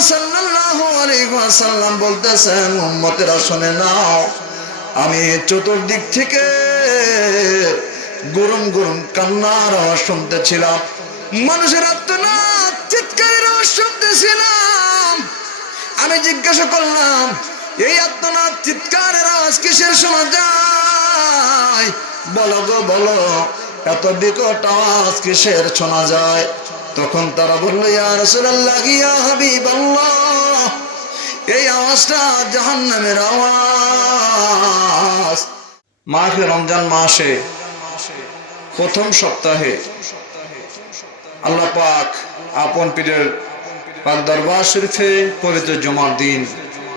সাল্লাল্লাহু আলাইহি ওয়াসাল্লাম বলতেছেন, উম্মতেরা, শুনে নাও, আমি চতুর্দিক থেকে গরম গরম কান্নার আওয়াজ শুনতেছিলাম। মানুষের আত্মনাদ, চিৎকারের আওয়াজ শুনতেছিলাম। আমি জিজ্ঞাসা করলাম, এই আত্মনাদ, চিৎকারের আওয়াজ কিসের শোনা যায়? বলো গো, বলো, এত বিকট আওয়াজ কিসের শোনা যায়? তখন তারা বলল এই আওয়াজটা জাহান্নামের আওয়াজ। মাহে রমজান মাসে, প্রথম সপ্তাহে আল্লাহ পাক আপন পীরের পাক দরবার শরীফে পবিত্র জুমার দিন,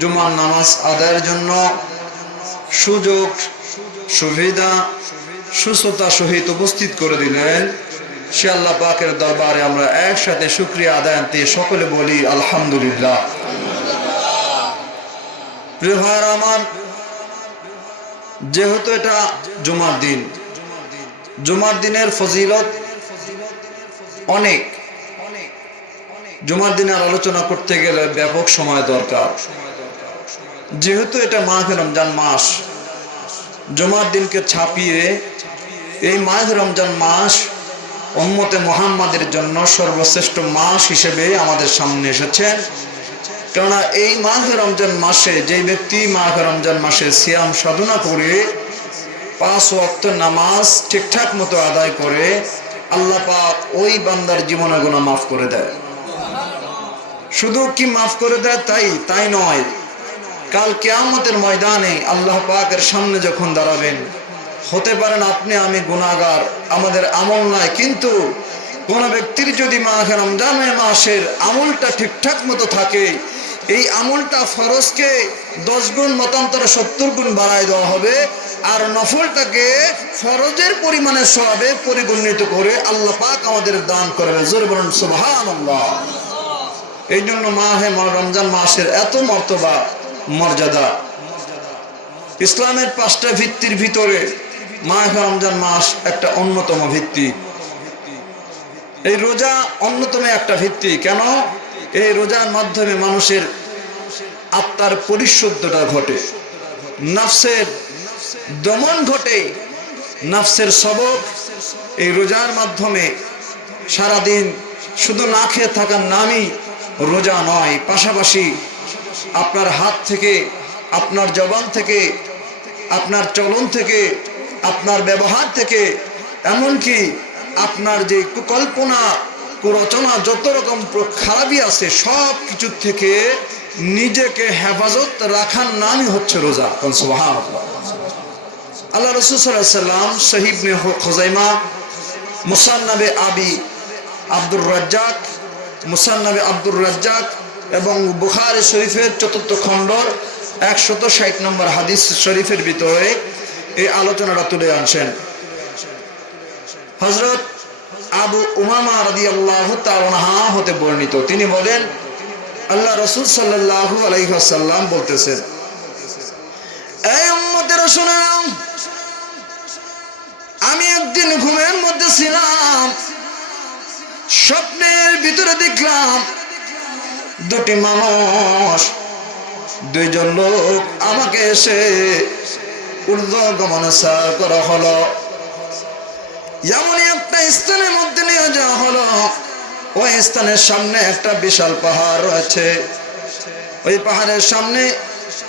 জুমার নামাজ আদায়ের জন্য সুযোগ, সুবিধা, সুস্থতা সহিত উপস্থিত করে দিলেন। সে আল্লাহ পাকের দরবারে আমরা একসাথে শুক্রিয়া আদায় সকলে বলি, আলহামদুলিল্লাহ। যেহেতু এটা জুমার দিন, জুমার দিনের ফজিলত অনেক। জুমার দিনের আলোচনা করতে গেলে ব্যাপক সময় দরকার। যেহেতু এটা মাঘ রমজান মাস, জুমার দিনকে ছাপিয়ে এই মাঘ রমজান মাস উম্মতে মোহাম্মদের জন্য সর্বশ্রেষ্ঠ মাস হিসেবে আমাদের সামনে এসেছেন কেননা এই মাঘ রমজান মাসে যে ব্যক্তি মাঘ রমজান মাসে সিয়াম সাধনা করে, পাঁচ ওয়াক্ত নামাজ ঠিকঠাক মতো আদায় করে, আল্লাহ পাক ওই বান্দার জীবনে গুণা মাফ করে দেয়। শুধু কি মাফ করে দেয় তাই তাই নয়। কাল কেয়ামতের ময়দানে আল্লাহ পাকের সামনে যখন দাঁড়াবেন হতে পারেন আপনি, আমি গুণাগার আমাদের আমল নাই, কিন্তু কোন ব্যক্তির যদি মাঘ রমজানের মাসের আমলটা ঠিকঠাক মতো থাকে, এই আমলটা ফরজকে দশ গুণ মতান্তরে সত্তর গুণ বাড়ায় দেওয়া হবে, আর নফলটাকে ফরজের পরিমাণে সবে পরিগণিত করে আল্লাহ পাক আমাদের দান করবে জোরে বলুন সুবহান এই জন্য মাহে রমজান মাসের এত মর্তবা, মর্যাদা। ইসলামের পাঁচটা ভিত্তির ভিতরে মাহে রমজান মাস একটা অন্যতম ভিত্তি। এই রোজা অন্যতম একটা ভিত্তি। কেন? এই রোজার মাধ্যমে মানুষের আত্মার পরিশুদ্ধতা ঘটে। নফসের দমন ঘটে। নফসের সবক এই রোজার মাধ্যমে সারাদিন শুধু না খেয়ে থাকার নামই রোজা নয়। পাশাপাশি আপনার হাত থেকে, আপনার জবান থেকে, আপনার চলন থেকে আপনার ব্যবহার থেকে, এমনকি আপনার যে কল্পনা রচনা যত রকম খারাপই আছে, সব কিছু থেকে নিজেকে হেফাজত রাখার নামই হচ্ছে রোজা। আল্লাহ রসুল সাল্লাম শহীদ খোজাইমা, মুসান্নাবে আবি আব্দুর রাজ্জাক, মুসান্নাবে আব্দুর রাজ্জাক এবং বুখারি শরীফের চতুর্থ খণ্ডর একশত ষাট নম্বর হাদিস শরীফের ভিতরে এই আলোচনাটা তুলে আনছেন। হজরত আবু উমামা রাদি আল্লাহ হতে বর্ণিত। তিনি বলেন, আল্লাহ রসুল সাল্লাহু আলাইসাল্লাম বলতেছেন আমি একদিন ঘুমের মধ্যে ছিলাম, স্বপ্নের ভিতরে দেখলাম দুটি মানুষ, দুইজন লোক আমাকে এসে ঊর্ধ্বগমন সার করা হলো। এমনই একটা স্থানের মধ্যে নিয়ে যাওয়া হলো। ওই স্থানের সামনে একটা বিশাল পাহাড় রয়েছে। ওই পাহাড়ের সামনে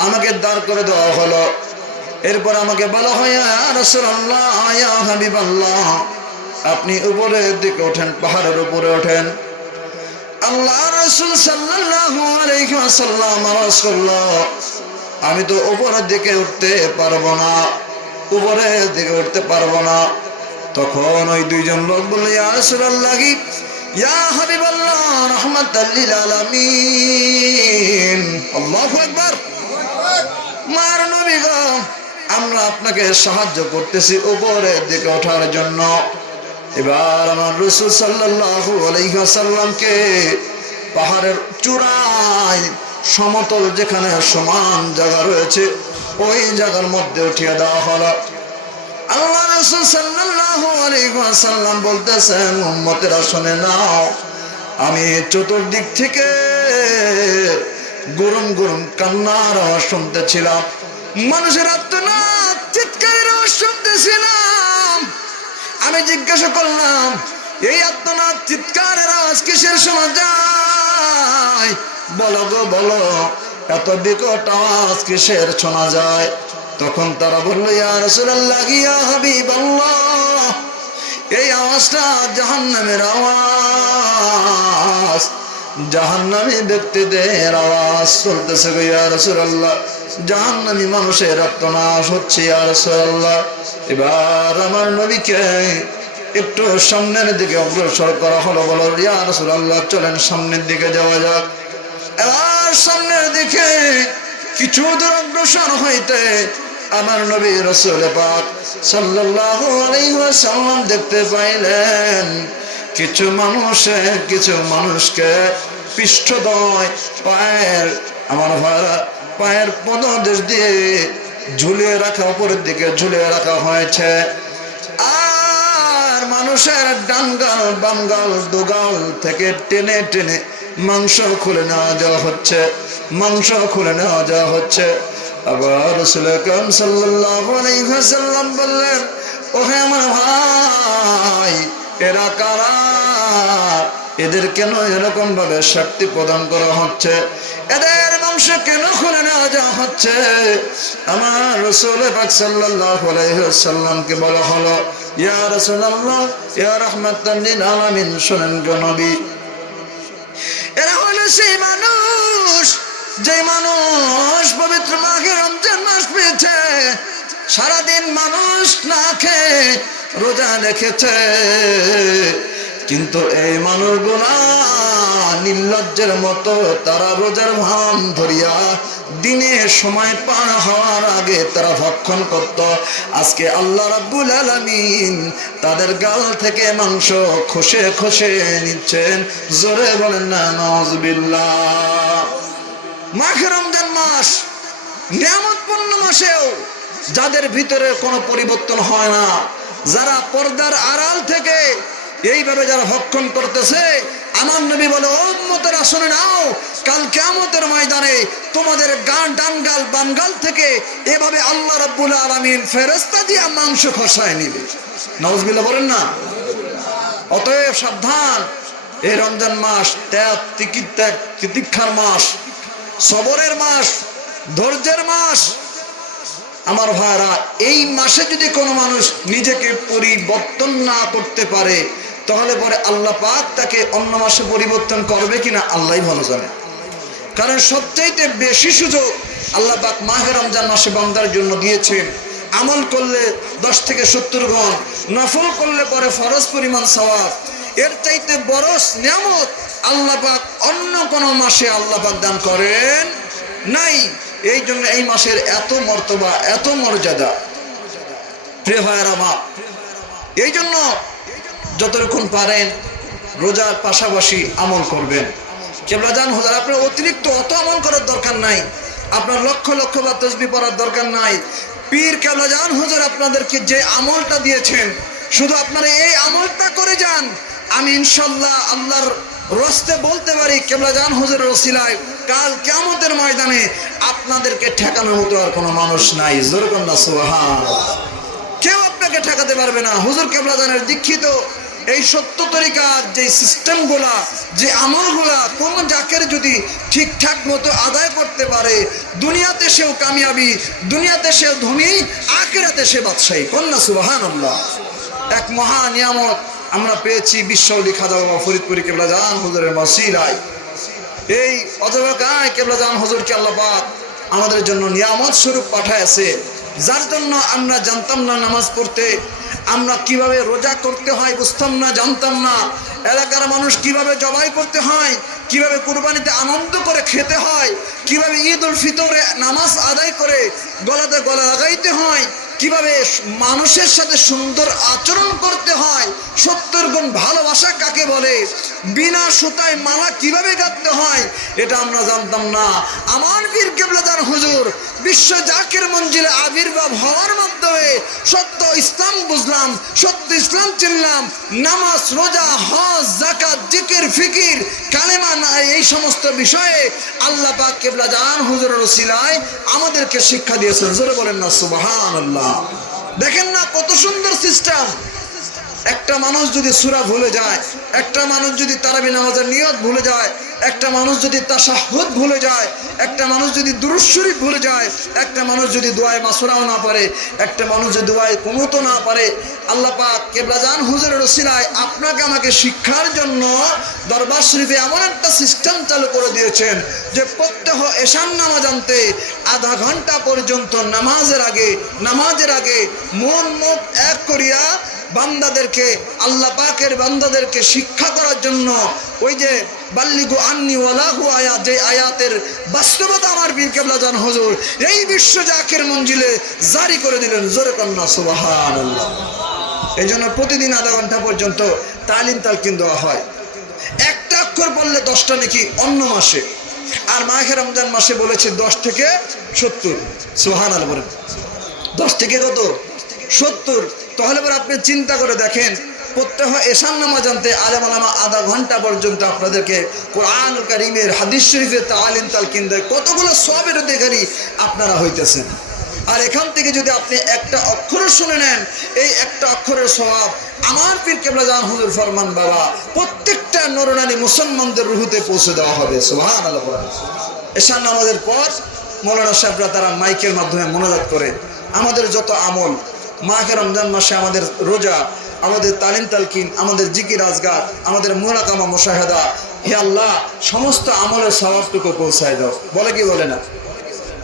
আমাকে দাঁড় করে দেওয়া হলো। এরপর আমাকে বলা হয় হাবিবাল্লাহ, আপনি উপরের দিকে ওঠেন, পাহাড়ের উপরে ওঠেন। আল্লাহ রসুল সাল্লাল্লাহু আলাইহি ওয়াসাল্লাম আওয়াজ করল আমি তো উপরের দিকে উঠতে পারব না। উপরের দিকে উঠতে পারব না। তখন ওই দুইজন লোক বলল, ইয়া রাসূলুল্লাহ, ইয়া আমরা আপনাকে সাহায্য করতেছি উপরের দিকে ওঠার জন্য। এবার আমার পাহাড়ের চূড়ায় সমতল যেখানে সমান জায়গা রয়েছে, ওই জায়গার মধ্যে উঠিয়ে দেওয়া হলো। আল্লাহ রসুল বলতেছেন, উম্মতেরা, শুনে নাও, আমি চতুর্দিক থেকে গরম গরম কান্নার আওয়াজ শুনতেছিলাম। মানুষের আত্মনাথ চিৎকারের আওয়াজ শুনতেছিলাম। আমি জিজ্ঞাসা করলাম, এই আত্মনাথ চিৎকারের আওয়াজ কিসের শোনা যায়? বলো গো, বলো, এত বিকট আওয়াজ কিসের শোনা যায়? তখন তারা বলল, ইয়া রাসূলুল্লাহ, ইয়া হাবিবাল্লাহ, এই আওয়াজটা জাহান্নামের আওয়াজ, জাহান্নামী ব্যক্তিদের আওয়াজ চলতেছে গো, ইয়া রাসূলুল্লাহ, জাহান্নামী মানুষের আত্মনাশ হচ্ছে, ইয়া রাসূলুল্লাহ। এবার আমার নবীকে একটু সামনের দিকে অগ্রসর করা হলো, বলো, ইয়া রাসূলুল্লাহ, চলেন সামনের দিকে যাওয়া যাক। এবার সামনের দিকে কিছু দূর অগ্রসর হইতে আমার নবী রসুল পাক ওয়াসাল্লাম দেখতে পাইলেন, কিছু মানুষে কিছু মানুষকে পৃষ্ঠদয় পায়ের, আমার ভাইরা, পায়ের পদদেশ দিয়ে ঝুলিয়ে রাখা, উপরের দিকে ঝুলিয়ে রাখা হয়েছে। আর মানুষের ডাঙ্গাল বাঙ্গাল দুগাল থেকে টেনে টেনে মাংস খুলে নেওয়া যাওয়া হচ্ছে মাংস খুলে নেওয়া যাওয়া হচ্ছে। আবার রসুল আকরাম সাল্লাল্লাহু আলাইহি ওয়াসাল্লাম বললেন, ওহে আমার ভাই, এরা কারা? এদের কেন এরকম ভাবে শক্তি প্রদান করা হচ্ছে? এদের মাংস কেন খুলে নেওয়া যাওয়া হচ্ছে? আমার রসুল ওয়াসাল্লামকে বলা হলো, ইয়া রাসূলুল্লাহ, ইয়া রাহমাতান লিল আলামিন, শুনেন নবী সেই মানুষ যে মানুষ পবিত্র মাঘে রমজান মাস পেয়েছে, সারাদিন মানুষ না খেয়ে রোজা রেখেছে। কিন্তু এই মানুষগুলা নির্লজ্জের মতো তারা রোজার ভান ধরিয়া দিনে সময় পার হওয়ার আগে তারা ভক্ষণ করত। আজকে আল্লাহ রাব্বুল আলামিন তাদের গাল থেকে মাংস খসে খসে নিচ্ছেন। জোরে বলেন না নজবিল্লাহ রমজান মাস নিয়ামতপূর্ণ মাসেও যাদের ভিতরে কোনো পরিবর্তন হয় না, যারা পর্দার আড়াল থেকে এইভাবে যারা ভক্ষণ করতেছে, আমার নবী বলে, উম্মতেরা শুনে নাও, কাল কেমতের ময়দানে তোমাদের গান, ডানগাল বানগাল থেকে এভাবে আল্লাহ রাব্বুল আলামিন ফেরেস্তা দিয়া মাংস খসায় নিবে। নওয়াজবিল্লাহ বলেন না? অতএব সাবধান, এই রমজান মাস ত্যাগ, তিতিক্ষার মাস, সবরের মাস, ধৈর্যের মাস। আমার ভাইরা, এই মাসে যদি কোনো মানুষ নিজেকে পরিবর্তন না করতে পারে তাহলে পরে আল্লাহ পাক তাকে অন্য মাসে পরিবর্তন করবে কিনা আল্লাহ ভালো জানে। কারণ সবচাইতে বেশি সুযোগ আল্লাহ পাক মাহে রমজান মাসে বান্দার জন্য দিয়েছেন। আমল করলে দশ থেকে সত্তর গুণ, নফল করলে পরে ফরজ পরিমাণ সওয়াব। এর চাইতে বড় নিয়ামত আল্লাহ পাক অন্য কোনো মাসে আল্লাহ পাক দান করেন নাই। এই জন্য এই মাসের এত মর্তবা, এত মর্যাদা। প্রিয় ভাইয়ের আমার, এই জন্য যতক্ষণ পারেন রোজার পাশাপাশি আমল করবেন। কেবলা জান হোজার, আপনার অতিরিক্ত অত আমল করার দরকার নাই। আপনার লক্ষ লক্ষ বা তসবি পড়ার দরকার নাই। পীর কেবলা জান হুজুর, আপনাদেরকে যে আমলটা দিয়েছেন, শুধু আপনারা এই আমলটা করে যান। আমি ইনশাল্লাহ আল্লাহর রস্তে বলতে পারি, কেবলা জান হুজুরের ওসিলায়, কাল কেমতের ময়দানে আপনাদেরকে ঠেকানোর মতো আর কোনো মানুষ নাই। জোরকন্যা সুহান কেউ আপনাকে ঠেকাতে পারবে না। হুজুর কেবলা জানের দীক্ষিত এই সত্য তরিকার যে সিস্টেমগুলা যে আমলগুলা কোন জাকের যদি ঠিকঠাক মতো আদায় করতে পারে, দুনিয়াতে সেও কামিয়াবি, দুনিয়াতে সেও ধনী, আখেরাতে সে বাদশাহী। কন্যা সুবাহান এক মহা নিয়ামত আমরা পেয়েছি বিশ্বলি খাজা বাবা ফরিদপুরি কেবলা জান হুজুরের মসিলায় এই অথবা গায়ে কেবলা জান হুজুরকে আল্লাহ পাক আমাদের জন্য নিয়ামত স্বরূপ পাঠায় আছে যার জন্য আমরা জানতাম না নামাজ পড়তে। আমরা কীভাবে রোজা করতে হয় বুঝতাম না, জানতাম না। এলাকার মানুষ কীভাবে জবাই করতে হয়, কীভাবে কুরবানিতে আনন্দ করে খেতে হয়, কীভাবে ঈদ উল ফিতরে নামাজ আদায় করে গলাতে গলা লাগাইতে হয়, কীভাবে মানুষের সাথে সুন্দর আচরণ করতে হয়, সত্তর গুণ ভালোবাসা কাকে বলে? বিনা সুতায় মালা কীভাবে গাঁথতে হয়, এটা আমরা জানতাম না। আমার পীর কেবলাদার হুজুর, বিশ্ব জাকের মঞ্জিলে আবির্ভাব হওয়ার মাধ্যমে সত্য ইসলাম বুঝলাম, সত্য ইসলাম চিনলাম, নামাজ, রোজা, হজ জাকাত জিকির, ফিকির, কালেমা না এই সমস্ত বিষয়ে আল্লাহ পাক কেবলা জান হুজুরের ওসিলায় আমাদেরকে শিক্ষা দিয়েছেন। জোরে বলেন না, সুবহানাল্লাহ। দেখেন না কত সুন্দর সিস্টেম একটা মানুষ যদি সুরা ভুলে যায়, একটা মানুষ যদি তারাবি নামাজের নিয়ত ভুলে যায়, একটা মানুষ যদি তাসাহুদ ভুলে যায়, একটা মানুষ যদি দুরুশ্বরী ভুলে যায়, একটা মানুষ যদি দোয়ায় মাসুরাও না পারে, একটা মানুষ যদি দোয়ায় কুমতো না পারে, আল্লাহ পাক কেবলাজান হুজুরের রসিলায় আপনাকে আমাকে শিক্ষার জন্য দরবার শরীফে এমন একটা সিস্টেম চালু করে দিয়েছেন যে প্রত্যহ এশান নামাজ আনতে আধা ঘণ্টা পর্যন্ত নামাজের আগে নামাজের আগে মন মুখ এক করিয়া বান্দাদেরকে, আল্লাহ পাকের বান্দাদেরকে শিক্ষা করার জন্য ওই যে, বাল্লিগু আন্নি ওয়ালাহু আয়াত যে আয়াতের বাস্তবতা আমার বীর কেবলা জান, হুজুর, এই বিশ্ব জাকের মঞ্জিলে জারি করে দিলেন, জোরে কন্যা, সুবহানাল্লাহ। এই জন্য প্রতিদিন আধা ঘণ্টা পর্যন্ত তালিম তালকিন দেওয়া হয়। একটা অক্ষর বললে দশটা নাকি অন্য মাসে। আর মাহে রমজান মাসে বলেছে দশ থেকে সত্তর। সোহান আল বলেন। দশ থেকে কত? সত্তর। তাহলে এবার আপনি চিন্তা করে দেখেন, প্রত্যহ এশান নামাজ আনতে আলেম আলামা আধা ঘণ্টা পর্যন্ত আপনাদেরকে কোরআন কারিমের হাদিস শরীফের তালিম তালকিন দেয়, কতগুলো সবের অধিকারী আপনারা হইতেছেন। আর এখান থেকে যদি আপনি একটা অক্ষর শুনে নেন, এই একটা অক্ষরের স্বভাব আমার পীর কেবলা জান হুজুর ফরমান বাবা, প্রত্যেকটা নরনারী মুসলমানদের রুহুতে পৌঁছে দেওয়া হবে সোহান এশান নামাজের পর মৌলানা সাহেবরা তারা মাইকের মাধ্যমে মনোজাত করে। আমাদের যত আমল মাকে রমজান মাসে আমাদের রোজা, আমাদের তালিম তালকিন, আমাদের জিকির আজগার, আমাদের মোলাকামা মোশাহেদা, হে আল্লাহ, সমস্ত আমলের স্বভাবটুকু পৌঁছায় দাও। বলে কি বলে না?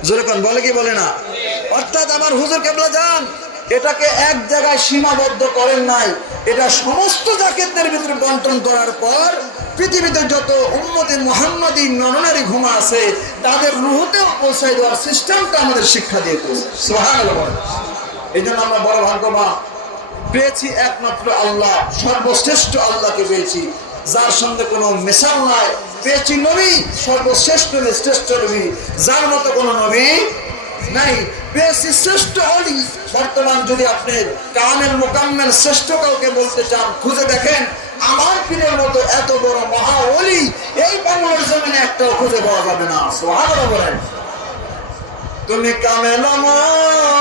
জোরে কোন, বলে কি বলে না? অর্থাৎ আমার হুজুর কেবলা যান, এটাকে এক জায়গায় সীমাবদ্ধ করেন নাই। এটা সমস্ত জাকেতদের ভিতরে বন্টন করার পর পৃথিবীতে যত উন্মতি মোহাম্মদী নরনারী ঘুমা আছে, তাদের রুহতেও পৌঁছায় দেওয়ার সিস্টেমটা আমাদের শিক্ষা দিয়ে বলেন। এই জন্য আমরা বড় ভাগ্যবান। পেয়েছি একমাত্র আল্লাহ, সর্বশ্রেষ্ঠ আল্লাহকে পেয়েছি। যার সঙ্গে কোনো মেশাল নাই। পেয়েছি নবী, সর্বশ্রেষ্ঠ শ্রেষ্ঠ নবী। যার মতো কোনো নবী নাই। পেয়েছি শ্রেষ্ঠ অলি। বর্তমান যদি আপনি কামেল মোকাম্মেল শ্রেষ্ঠ কাউকে বলতে চান, খুঁজে দেখেন। আমার পীরের মতো এত বড় মহা অলি এই বাংলার জমিনে একটাও খুঁজে পাওয়া যাবে না। তুমি কামেল কামেল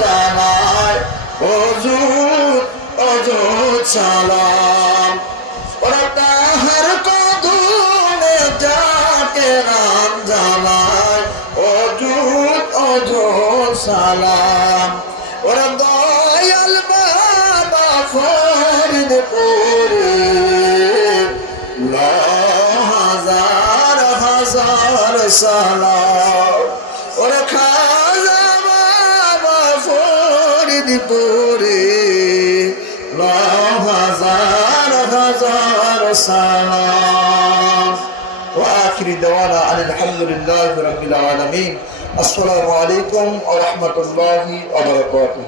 জানায় অজুত অজুত সালাম। ওরা তাহার কদমে যাকে রাম জানায় অজুত অজুত সালাম। ওরা দয়াল বাবা ফরিদ পুরে হাজার হাজার সালাম। ওরা খাজা ফরিদ পুরে হাজার হাজার সালাম وآخر دعوانا أن الحمد لله رب العالمين السلام عليكم ورحمة الله وبركاته